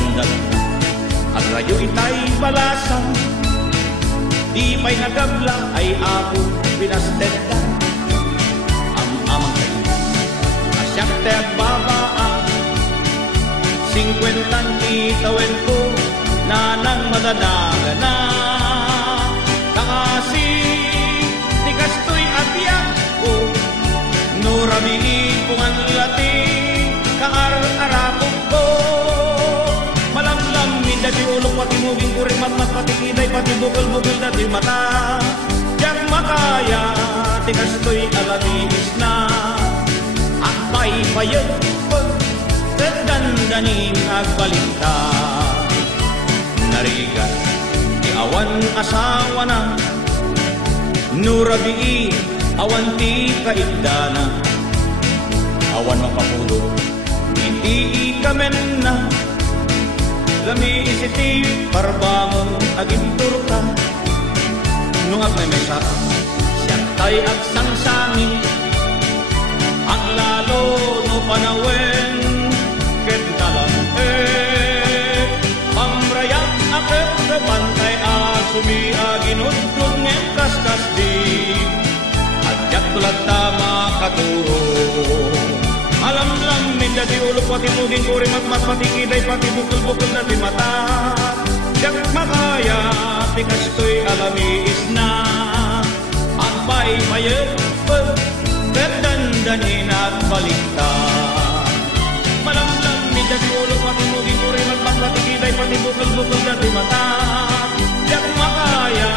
dandag at radyo itay balasan. Di pa'y nagabla ay ako pinasteda. Ang amang kayo asyak te babaan 50 itawen ko na nang madanaga na takasi di kastoy atiyak ko nurabili pungan lati kaar-arapok ko malamlam minda di ulok pati muging kuring matmat pati kiday pati bukol-bukol na di mata jak makaya di kastoy alabis na akbay payag dandanin agbalita narigat di awan asawa na nurabii awan ti kaigdana awan mapapulot hindi kamen na lami isiti parbangon aging turka nung agmay mesa siyak tay agsangsami ang lalo no panawen kentalan pamrayak akit ke pantai asumi aginudrug ngem kaskas di ajak tulat tama katuro alam lang minda di ulok pati muging kuring matmat pati kiday pati bukol-bukol na di mata jak makaya tikas to'y alamis na ang pay-payag kedandanin at baliktad malamlang minda di ulok pati muging kuring matmat pati kiday pati bukol-bukol na di mata jak makaya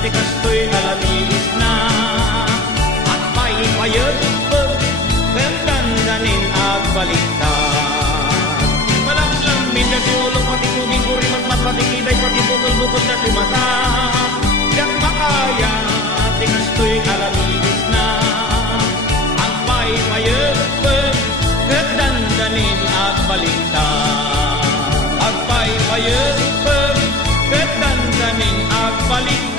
tikas to'y alamis na ang pay-payag kedandanin at baliktad malamlang minda di ulok pati muging kuring matmat pati kiday pati bukol-bukol na di mata jak makaya tikas to'y alamis na ang pay-payag kedandanin at baliktad ang pay-payag kedandanin at baliktad